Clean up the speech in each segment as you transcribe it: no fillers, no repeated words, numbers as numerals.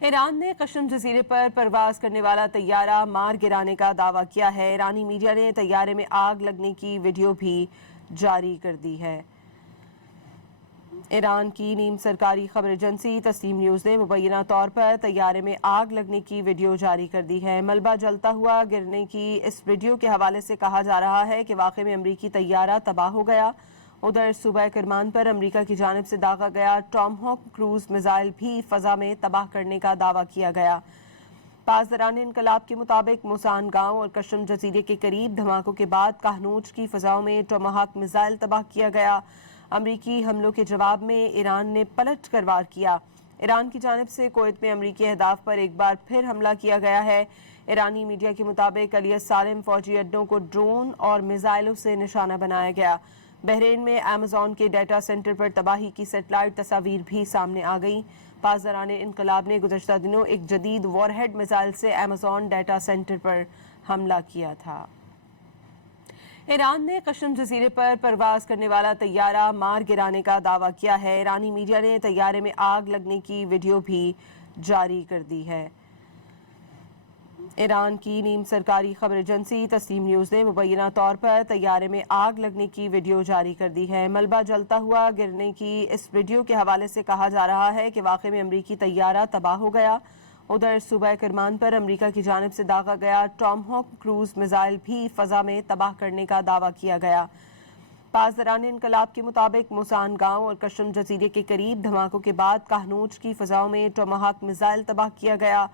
ایران نے قشم جزیرے پر پرواز کرنے والا طیارہ مار گرانے کا دعویٰ کیا ہے۔ ایرانی میڈیا نے طیارے میں آگ لگنے کی ویڈیو بھی جاری کر دی ہے۔ ایران کی نیم سرکاری خبر ایجنسی تسنیم نیوز نے مبینہ طور پر طیارے میں آگ لگنے کی ویڈیو جاری کر دی ہے۔ ملبہ جلتا ہوا گرنے کی اس ویڈیو کے حوالے سے کہا جا رہا ہے کہ واقعے میں امریکی طیارہ تباہ ہو گیا۔ ادھر صوبہ کرمان پر امریکہ کی جانب سے داغا گیا ٹام ہاک کروز میزائل بھی فضا میں تباہ کرنے کا دعویٰ کیا گیا۔ پاسداران انقلاب کے مطابق موسان گاؤں اور قشم جزیرے کے قریب دھماکوں کے بعد کہنوج کی فضاؤں میں ٹاماہاک میزائل تباہ کیا گیا۔ امریکی حملوں کے جواب میں ایران نے پلٹ کر وار کیا۔ ایران کی جانب سے کویت میں امریکی اہداف پر ایک بار پھر حملہ کیا گیا ہے۔ ایرانی میڈیا کے مطابق علی السالم فوجی اڈوں کو ڈرون اور میزائلوں سے نشانہ بنایا گیا۔ بحرین میں ایمیزون کے ڈیٹا سینٹر پر تباہی کی سیٹلائٹ تصاویر بھی سامنے آ گئیں۔ پاسداران انقلاب نے گزشتہ دنوں ایک جدید وار ہیڈ میزائل سے ایمیزون ڈیٹا سینٹر پر حملہ کیا تھا۔ ایران نے قشم جزیرے پر پرواز کرنے والا طیارہ مار گرانے کا دعویٰ کیا ہے۔ ایرانی میڈیا نے طیارے میں آگ لگنے کی ویڈیو بھی جاری کر دی ہے۔ ایران کی نیم سرکاری خبر ایجنسی تسنیم نیوز نے مبینہ طور پر طیارے میں آگ لگنے کی ویڈیو جاری کر دی ہے۔ ملبہ جلتا ہوا گرنے کی اس ویڈیو کے حوالے سے کہا جا رہا ہے کہ واقعے میں امریکی طیارہ تباہ ہو گیا۔ ادھر صوبہ کرمان پر امریکہ کی جانب سے داغا گیا ٹام ہاک کروز میزائل بھی فضا میں تباہ کرنے کا دعویٰ کیا گیا۔ پاسداران انقلاب کے مطابق موسان گاؤں اور قشم جزیرے کے قریب دھماکوں کے بعد کہنوج کی فضاؤں میں ٹاماہاک میزائل تباہ کیا گیا۔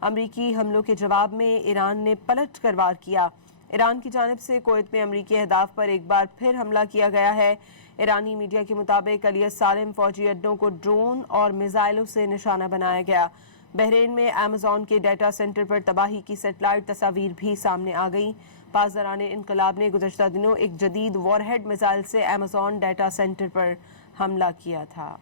امریکی حملوں کے جواب میں ایران نے پلٹ کر وار کیا۔ ایران کی جانب سے کویت میں امریکی اہداف پر ایک بار پھر حملہ کیا گیا ہے۔ ایرانی میڈیا کے مطابق علی السالم فوجی اڈوں کو ڈرون اور میزائلوں سے نشانہ بنایا گیا۔ بحرین میں ایمیزون کے ڈیٹا سینٹر پر تباہی کی سیٹلائٹ تصاویر بھی سامنے آ گئیں۔ پاسداران انقلاب نے گزشتہ دنوں ایک جدید وار ہیڈ میزائل سے ایمیزون ڈیٹا سینٹر پر حملہ کیا تھا۔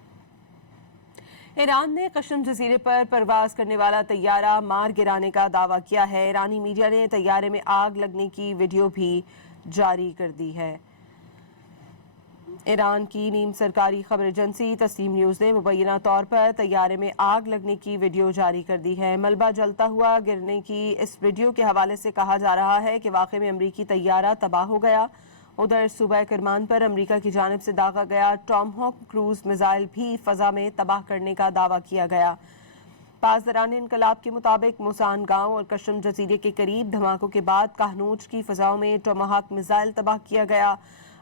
ایران نے قشم جزیرے پر پرواز کرنے والا طیارہ مار گرانے کا دعویٰ کیا ہے۔ ایرانی میڈیا نے طیارے میں آگ لگنے کی ویڈیو بھی جاری کر دی ہے۔ ایران کی نیم سرکاری خبر ایجنسی تسنیم نیوز نے مبینہ طور پر طیارے میں آگ لگنے کی ویڈیو جاری کر دی ہے۔ ملبہ جلتا ہوا گرنے کی اس ویڈیو کے حوالے سے کہا جا رہا ہے کہ واقعے میں امریکی طیارہ تباہ ہو گیا۔ ادھر صوبہ کرمان پر امریکہ کی جانب سے داغا گیا ٹام ہاک کروز میزائل بھی فضا میں تباہ کرنے کا دعویٰ کیا گیا۔ پاسداران انقلاب کے مطابق موسان گاؤں اور قشم جزیرے کے قریب دھماکوں کے بعد کہنوج کی فضاؤں میں ٹاماہاک میزائل تباہ کیا گیا۔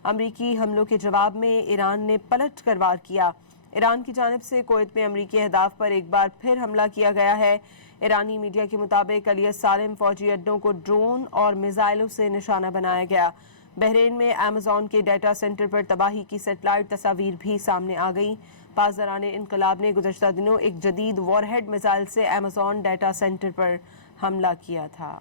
امریکی حملوں کے جواب میں ایران نے پلٹ کر وار کیا۔ ایران کی جانب سے کویت میں امریکی اہداف پر ایک بار پھر حملہ کیا گیا ہے۔ ایرانی میڈیا کے مطابق علی السالم فوجی اڈوں کو ڈرون اور میزائلوں سے نشانہ بنایا گیا۔ بحرین میں ایمیزون کے ڈیٹا سینٹر پر تباہی کی سیٹلائٹ تصاویر بھی سامنے آ گئیں۔ پاسداران انقلاب نے گزشتہ دنوں ایک جدید وار ہیڈ میزائل سے ایمیزون ڈیٹا سینٹر پر حملہ کیا تھا۔